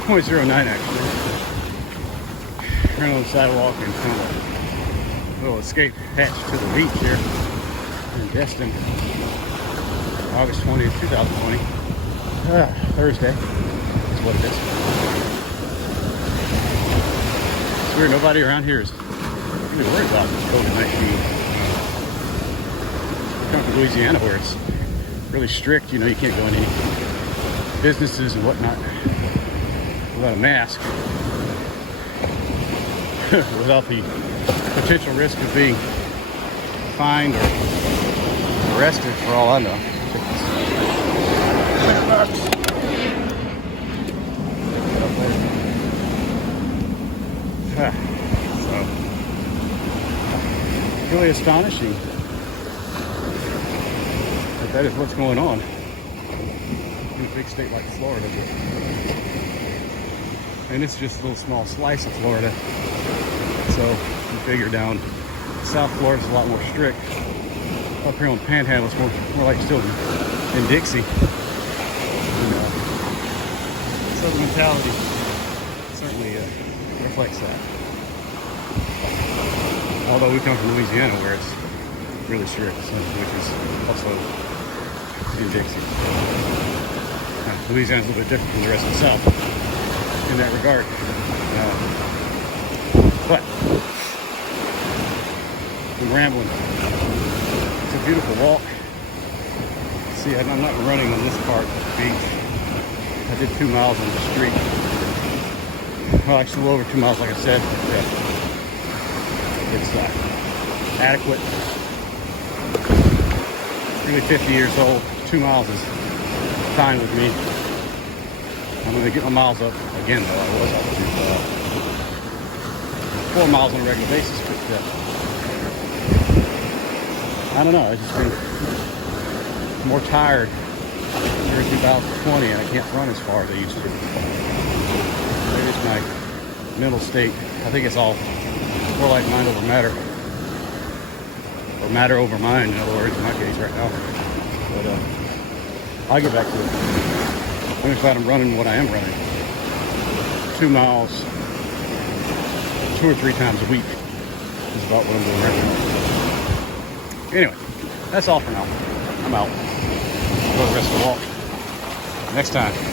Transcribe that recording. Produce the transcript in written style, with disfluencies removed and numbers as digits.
2.09 actually. Ran on the sidewalk and found a little escape hatch to the beach here in Destin. August 20th, 2020. Thursday is what it is. It's weird, nobody around here is really worried about COVID-19. I come from Louisiana where it's really strict. You know, you can't go in any businesses and whatnot without a mask. Without the potential risk of being fined or arrested for all I know. So, really astonishing that is what's going on in a big state like Florida. And it's just a little small slice of Florida. So you figure down South Florida's a lot more strict. Up here on the Panhandle, it's more like still in Dixie. You know, Southern mentality certainly reflects that. Although we come from Louisiana where it's really strict, which is also in Dixie. Louisiana's a little bit different from the rest of the South in that regard. But I'm rambling. It's a beautiful walk. See, I'm not running on this part of the beach. I did 2 miles on the street. Well, actually a little over 2 miles, like I said. Yeah. It's adequate. Really 50 years old. 2 miles is fine with me. I'm going to get my miles up again, though. I was up to 4 miles on a regular basis, but I don't know. I just been more tired during 2020, and I can't run as far as I used to. Maybe it's my mental state. I think it's all more like mind over matter, or matter over mind, in other words, in my case right now. But I'll get back to it. I'm glad I'm running what I am running. 2 miles, 2 or 3 times a week is about what I'm doing right now. Anyway, that's all for now. I'm out. I'll go the rest of the walk next time.